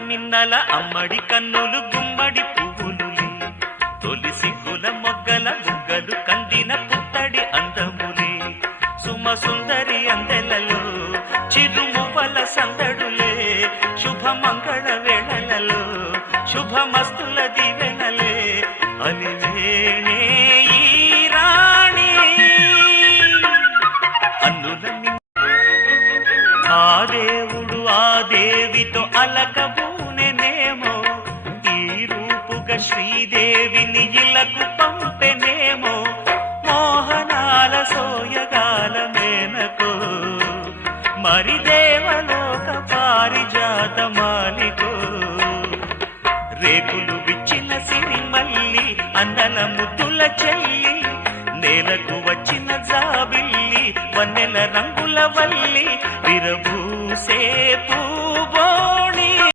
మిన్నల అమ్మడి కన్నులు గుమ్మడి పువ్వులులే తొలి సిగ్గుల మొగ్గల బుగ్గలు కందిన పుత్తడి అందములే సుమ సుందరి అందెలలో చిరుమువ్వల సందడులే శుభమంగళ వేళలలో శుభమస్తుల దివెనలే అలివేణే ఈ రాణి అన్నుల ఆ దేవుడు ఆ దేవితో అలకబూనెనేమో ఈ రూపుగా శ్రీదేవిని ఇలకు పంపెనేమో మోహనాల సోయగాల మేనకో మరి దేవలోక పారిజాత మాలికో రేకులు విచ్చిన సిరిమల్లి అందల ముద్దుల చెల్లి నేలకు వచ్చిన జాబిల్లి వన్నెల రంగుల వల్లి విరబూసే పూబోణి